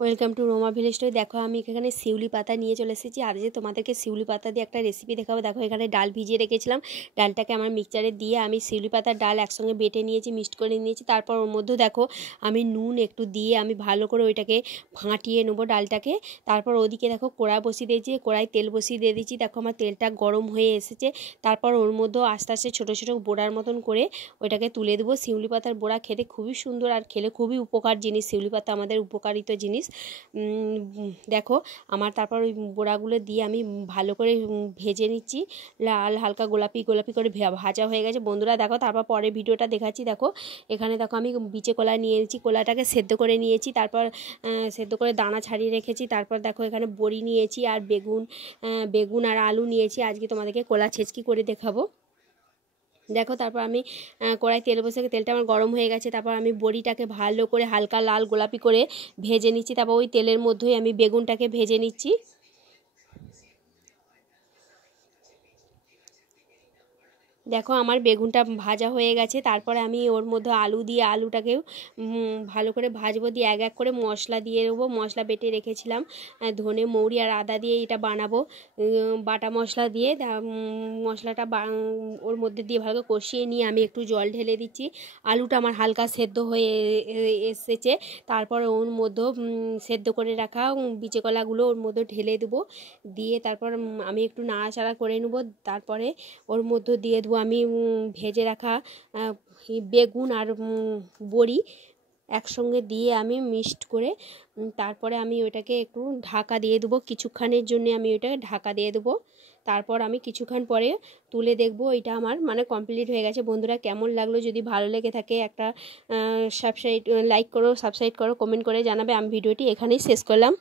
Welcome to Ruma village story. দেখো আমি এখানে শিউলি পাতা নিয়ে চলে এসেছি। আর যে তোমাদেরকে শিউলি পাতা দিয়ে একটা রেসিপি দেখাবো। দেখো এখানে ডাল ভিজিয়ে রেখেছিলাম, ডালটাকে আমার মিক্সচারে দিয়ে আমি শিউলি পাতার ডাল একসঙ্গে বেটে নিয়েছি, মিক্সড করে নিয়েছি। তারপর ওর মধ্যে দেখো আমি নুন একটু দিয়ে আমি ভালো করে ওইটাকে ফাটিয়ে নেবো ডালটাকে। তারপর ওদিকে দেখো কড়াই বসিয়ে দিয়েছি, কড়াই তেল বসিয়ে দিয়ে দিয়েছি। দেখো আমার তেলটা গরম হয়ে এসেছে। তারপর ওর মধ্যেও আস্তে আস্তে ছোটো ছোটো বোড়ার মতন করে ওইটাকে তুলে দেবো। শিউলি পাতার বোড়া খেতে খুবই সুন্দর আর খেলে খুবই উপকার জিনিস। শিউলি পাতা আমাদের উপকারিত জিনিস। দেখো আমার তারপর ওই বোড়াগুলো দিয়ে আমি ভালো করে ভেজে নিচ্ছি, লাল হালকা গোলাপি গোলাপি করে ভাজা হয়ে গেছে বন্ধুরা। দেখো তারপর পরের ভিডিওটা দেখাচ্ছি। দেখো এখানে দেখো আমি বিচে কলা নিয়েছি, কলাটাকে সেদ্ধ করে নিয়েছি, তারপর সেদ্ধ করে দানা ছাড়িয়ে রেখেছি। তারপর দেখো এখানে বড়ি নিয়েছি আর বেগুন আর আলু নিয়েছি। আজকে তোমাদেরকে কলা ছেঁচকি করে দেখাবো। দেখো তারপর আমি কড়াই তেল বসে, তেলটা আমার গরম হয়ে গেছে। তারপর আমি বড়িটাকে ভালো করে হালকা লাল গোলাপি করে ভেজে নিচ্ছি। তারপর ওই তেলের মধ্যেই আমি বেগুনটাকে ভেজে নিচ্ছি। দেখো আমার বেগুনটা ভাজা হয়ে গেছে। তারপরে আমি ওর মধ্যে আলু দিয়ে আলুটাকেও ভালো করে ভাজবো, দিয়ে এক এক করে মশলা দিয়ে দেবো। মশলা বেটে রেখেছিলাম, ধনে মৌরি আর আদা দিয়ে এটা বানাবো। বাটা মশলা দিয়ে মশলাটা ওর মধ্যে দিয়ে ভালো করে কষিয়ে নিয়ে আমি একটু জল ঢেলে দিচ্ছি। আলুটা আমার হালকা সেদ্ধ হয়ে এসেছে। তারপর ওর মধ্যে সেদ্ধ করে রাখা বিচে কলাগুলো ওর মধ্যে ঢেলে দেবো, দিয়ে তারপর আমি একটু নাড়াচাড়া করে নেবো। তারপরে ওর মধ্যে দিয়ে দেবো আমি ভেজে রাখা বেগুন আর বড়ি একসঙ্গে দিয়ে আমি মিক্সড করে তারপরে আমি ওইটাকে একটু ঢাকা দিয়ে দেবো। কিছুক্ষণের জন্য আমি ওইটাকে ঢাকা দিয়ে দেবো। তারপর আমি কিছুক্ষণ পরে তুলে দেখবো এটা আমার কমপ্লিট হয়ে গেছে। বন্ধুরা কেমন লাগলো, যদি ভালো লেগে থাকে একটা সাবস্ক্রাইব লাইক করো, সাবস্ক্রাইব করো, কমেন্ট করে জানাবে। আমি ভিডিওটি এখানেই শেষ করলাম।